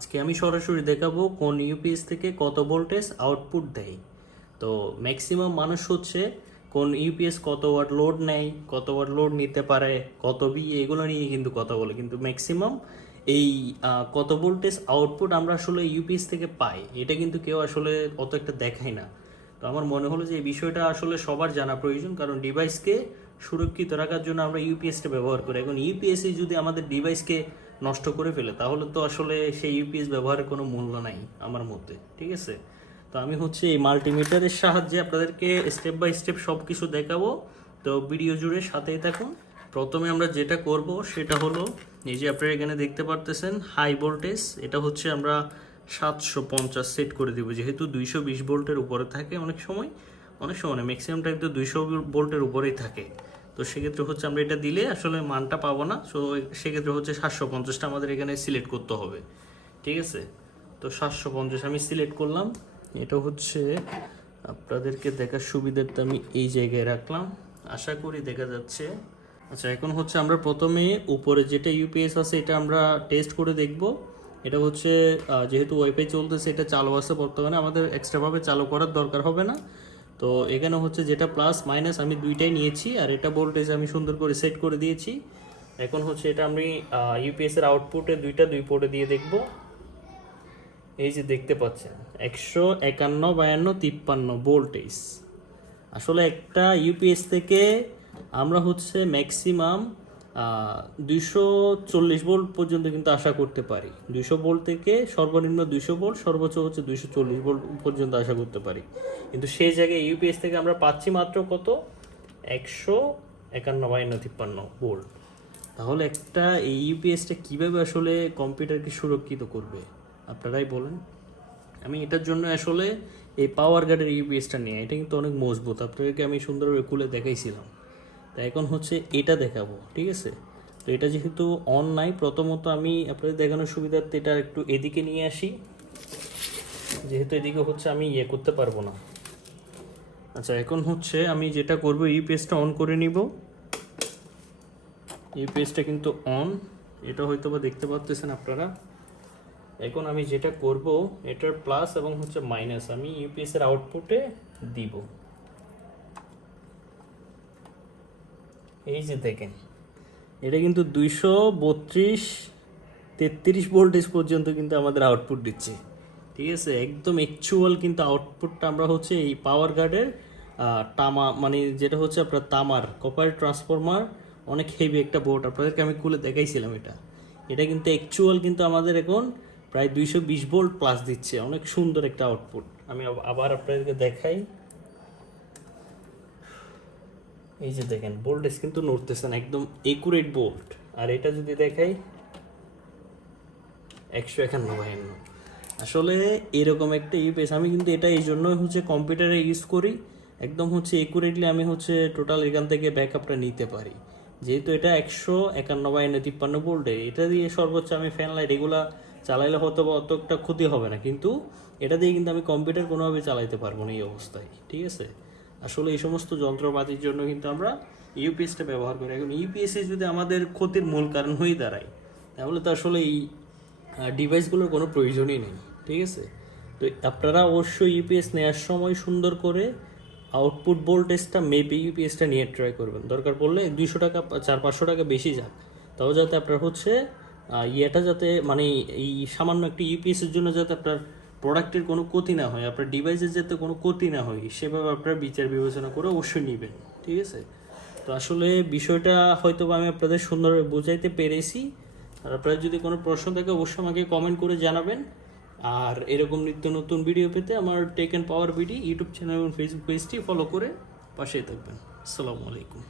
আজকে আমি সরাসরি দেখাবো কোন ইউপিএস থেকে কত ভোল্টেজ আউটপুট দেয়। তো ম্যাক্সিমাম মানুষ হচ্ছে কোন ইউপিএস কত ওয়াট লোড নেয়, কত ওয়াট লোড নিতে পারে, কত বি, এগুলো নিয়ে কিন্তু কথা বলে, কিন্তু ম্যাক্সিমাম এই কত ভোল্টেজ আউটপুট আমরা আসলে ইউপিএস থেকে পাই এটা কিন্তু কেউ আসলে অত একটা দেখায় না। তো আমার মনে হলো যে এই বিষয়টা আসলে সবার জানা প্রয়োজন, কারণ ডিভাইসকে সুরক্ষিত রাখার জন্য আমরা ইউপিএসটা ব্যবহার করি। এখন ইউপিএসই যদি আমাদের ডিভাইসকে নষ্ট করে ফেলে তাহলে তো আসলে সেই ইউপিএস ব্যবহারের কোনো মূল্য নাই আমার মতে, ঠিক আছে? তো আমি হচ্ছে এই মাল্টিমিটারের সাহায্যে আপনাদেরকে স্টেপ বাই স্টেপ সব কিছু দেখাবো। তো ভিডিও জুড়ে সাথেই থাকুন। প্রথমে আমরা যেটা করব সেটা হলো, এই যে আপনারা এখানে দেখতে পারতেছেন হাই ভোল্টেজ, এটা হচ্ছে আমরা 750 সেট করে দিব, যেহেতু 220 ভোল্টের উপরে থাকে অনেক সময় না, ম্যাক্সিমাম টাইম তো 200 ভোল্টের উপরেই থাকে। তো সেক্ষেত্রে হচ্ছে আমরা এটা দিলে আসলে মানটা পাবো না, সো সেক্ষেত্রে হচ্ছে 750টা আমাদের এখানে সিলেক্ট করতে হবে, ঠিক আছে? তো 750 আমি সিলেক্ট করলাম। এটা হচ্ছে আপনাদেরকে দেখার সুবিধার্থে আমি এই জায়গায় রাখলাম, আশা করি দেখা যাচ্ছে। আচ্ছা, এখন হচ্ছে আমরা প্রথমে উপরে যেটা ইউপিএস আছে এটা আমরা টেস্ট করে দেখব। এটা হচ্ছে যেহেতু ওয়াইফাই চলতেছে, এটা চালু আছে বর্তমানে, আমাদের এক্সট্রাভাবে চালু করার দরকার হবে না। তো এখানে হচ্ছে যেটা প্লাস মাইনাস আমি দুইটাই নিয়েছি, আর এটা ভোল্টেজ আমি সুন্দর করে সেট করে দিয়েছি। এখন হচ্ছে এটা আমি ইউপিএস এর আউটপুটে দুই পোর্টে দিয়ে দেখব। এই যে দেখতে পাচ্ছেন 151, 52, 53 ভোল্টেজ। আসলে একটা ইউপিএস থেকে আমরা হচ্ছে ম্যাক্সিমাম 240 ভোল্ট পর্যন্ত কিন্তু আশা করতে পারি। 200 ভোল্ট থেকে সর্বনিম্ন 200 ভোল্ট, সর্বোচ্চ হচ্ছে 240 ভোল্ট পর্যন্ত আশা করতে পারি। কিন্তু সেই জায়গায় ইউপিএস থেকে আমরা পাচ্ছি মাত্র কত, 151, 52, 53 ভোল্ট। তাহলে একটা এই ইউপিএসটা কীভাবে আসলে কম্পিউটারকে সুরক্ষিত করবে আপনারাই বলেন। আমি এটার জন্য আসলে এই পাওয়ার গার্ডের ইউপিএসটা নিয়ে, এটা কিন্তু অনেক মজবুত, আপনাদেরকে আমি সুন্দরভাবে খুলে দেখাইছিলাম। তা এখন হচ্ছে এটা দেখাবো, ঠিক আছে? তো এটা যেহেতু অন নাই, প্রথমত আমি আপনাদের দেখানোর সুবিধার্থে এটা একটু এদিকে নিয়ে আসি, যেহেতু এদিকে হচ্ছে আমি করতে পারবো না। আচ্ছা, এখন হচ্ছে আমি যেটা করবো, ইউপিএসটা অন করে নিব। ইউপিএসটা কিন্তু অন, এটা হয়তো বা দেখতে পাচ্ছেন আপনারা। এখন আমি যেটা করব, এটার প্লাস এবং হচ্ছে মাইনাস আমি ইউপিএস এর আউটপুটে দিব। এই যে দেখেন, এটা কিন্তু 232, 33 ভোল্টেজ পর্যন্ত কিন্তু আমাদের আউটপুট দিচ্ছে, ঠিক আছে? একদম অ্যাকচুয়াল কিন্তু আউটপুটটা আমরা হচ্ছে এই পাওয়ার গার্ডের তামা, মানে যেটা হচ্ছে আপনার তামার কপার ট্রান্সফরমার, অনেক হেভি একটা বোর্ড, আপনাদেরকে আমি খুলে দেখাইছিলাম। এটা কিন্তু অ্যাকচুয়াল কিন্তু আমাদের এখন প্রায় 220 ভোল্ট প্লাস দিচ্ছে, অনেক সুন্দর একটা আউটপুট। আমি আবার আপনাদেরকে দেখাই। এই যে দেখেন ভোল্টেজ কিন্তু নড়তেছে না, একদম একুরেট ভোল্ট। আর এটা যদি দেখাই 151, 52। আসলে এরকম একটা ইউপিএস আমি কিন্তু এটা এই জন্যই হচ্ছে কম্পিউটারে ইউজ করি, একদম হচ্ছে একুরেটলি আমি হচ্ছে টোটাল এখান থেকে ব্যাকআপটা নিতে পারি। যেহেতু এটা 151, 52 ভোল্টে, এটা দিয়ে সর্বোচ্চ আমি ফ্যান লাইট এগুলা চালাইলে হয়তো বা অত একটা ক্ষতি হবে না, কিন্তু এটা দিয়ে কিন্তু আমি কম্পিউটার কোনোভাবে চালাইতে পারবো না এই অবস্থায়, ঠিক আছে? আসলে এই সমস্ত যন্ত্রপাতির জন্য কিন্তু আমরা ইউপিএসটা ব্যবহার করি। এখন ইউপিএসি যদি আমাদের ক্ষতির মূল কারণ হয়ে দাঁড়ায়, তাহলে তো আসলে এই ডিভাইসগুলোর কোনো প্রয়োজনই নেই, ঠিক আছে? তো আপনারা অবশ্যই ইউপিএস নেওয়ার সময় সুন্দর করে আউটপুট ভোল্টেজটা মেপে ইউপিএসটা নিয়ে ট্রাই করবেন। দরকার পড়লে 200 টাকা 400-500 টাকা বেশি যাক, তাও যাতে আপনার হচ্ছে যাতে মানে এই সামান্য একটি ইউপিএসের জন্য যাতে আপনার প্রোডাক্টের কোনো ক্ষতি না হয়, আপনার ডিভাইসের যাতে কোনো ক্ষতি না হয়, সেভাবে আপনারা বিচার বিবেচনা করে অবশ্যই নেবেন, ঠিক আছে? তো আসলে বিষয়টা হয়তো আমি আপনাদের সুন্দরভাবে বোঝাইতে পেরেছি। আর আপনারা যদি কোনো প্রশ্ন থাকে অবশ্যই আমাকে কমেন্ট করে জানাবেন। আর এরকম নিত্য নতুন ভিডিও পেতে আমার tech and power BD YouTube channel এবং ফেসবুক পেজটি ফলো করে পাশেই থাকবেন। আসসালামু আলাইকুম।